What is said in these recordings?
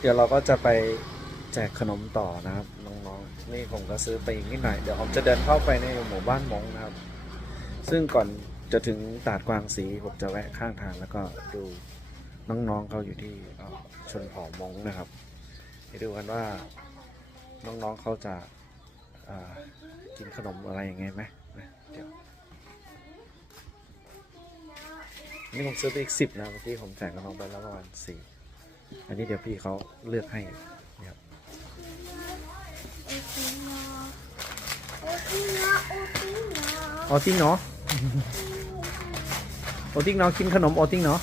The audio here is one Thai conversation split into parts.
เดี๋ยวเราก็จะไปแจกขนมต่อนะครับน้องๆนี่ผมก็ซื้อไปอีกนิดหน่อยเดี๋ยวผมจะเดินเข้าไปในหมู่บ้านมงนะครับ ซึ่งก่อนจะถึงตาดกวางสีผมจะแวะข้างทางแล้วก็ดูน้องๆเขาอยู่ที่ชนเผ่ามงนะครับไปดูกันว่าน้องๆเขาจะากินขนมอะไรยังไงไหมเดี๋ยวนี่ผมซื้อไปอีกสิบนะเมื่อกี้ผมแจกน้องไปแล้วประมาณสี่ อันนี้เดี๋ยวพี่เขาเลือกให้นะครับโอติงเนาะโอติงเนาะโอติ้งเนาะกินขนมโอติ้งเนาะ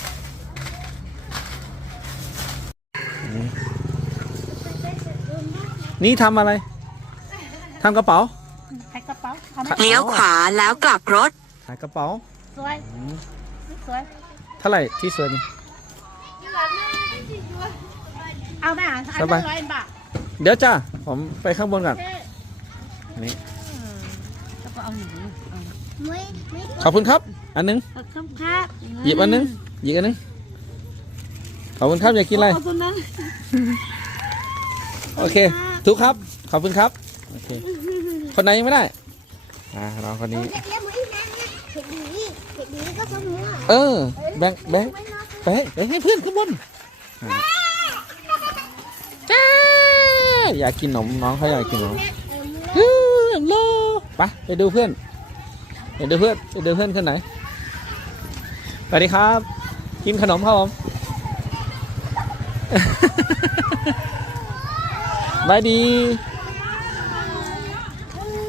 นี่ทำอะไรทำกระเป๋าขายกระเป๋าทำไหมเลี้ยวขวาแล้วกลับรถขายกระเป๋าสวยอืมสวยเท่าไหร่ที่สวยนี่ เอาไหมอะอันสบายละร้อยบาทเดี๋ยวจ้าผมไปข้างบนก่อนเท่นี่แล้วก็เอาหนีเอาไม่ไม่ขอบคุณครับ อันนึงขอบคุณครับหยิบอันนึงหยิบอันนึงขอบคุณครับอยากกินอะไรขอบคุณนะโอเค ทุกครับ ขอบคุณครับโอเคคนไหนยังไม่ได้อ่าน้องคนนี้เด็กเลี้ยงมืออีกนะเด็กดีเด็กดีก็สมองเออแบงค์แบงค์ไปให้ ไปให้เพื่อนข้างบนอ่าจ้าอยากกินขนมน้องเขาอยากกินขนมฮู้ฮัลโหลไปไปดูเพื่อนไปดูเพื่อนไปดูเพื่อนคนไหนสวัสดีครับ กินขนมครับผมบายดี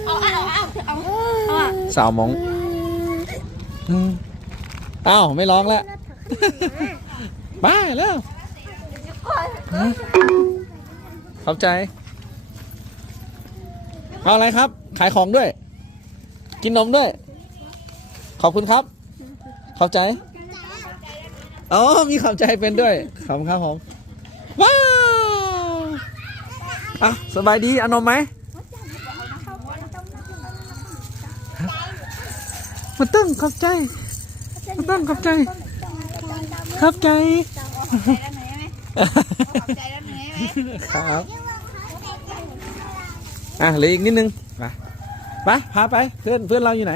เอาเอาเอาเอาเอาอะสาวมงอืมอ้าวไม่ร้องแล้ว บ้าแล้วขอบใจ เอาอะไรครับ ขายของด้วย กินนมด้วย ขอบคุณครับ ขอบใจ อ๋อ มีขอบใจเป็นด้วย ขอบคุณครับผม ว้าวอะสบายดีเอานมไหมมันต้งขอบใจมันต้งขอบใจ ขอบใจใจแล้วไหนไหมครับอะเหลืออีกนิดนึงไปไปพาไปเพื่อนเพื่อนเราอยู่ไหน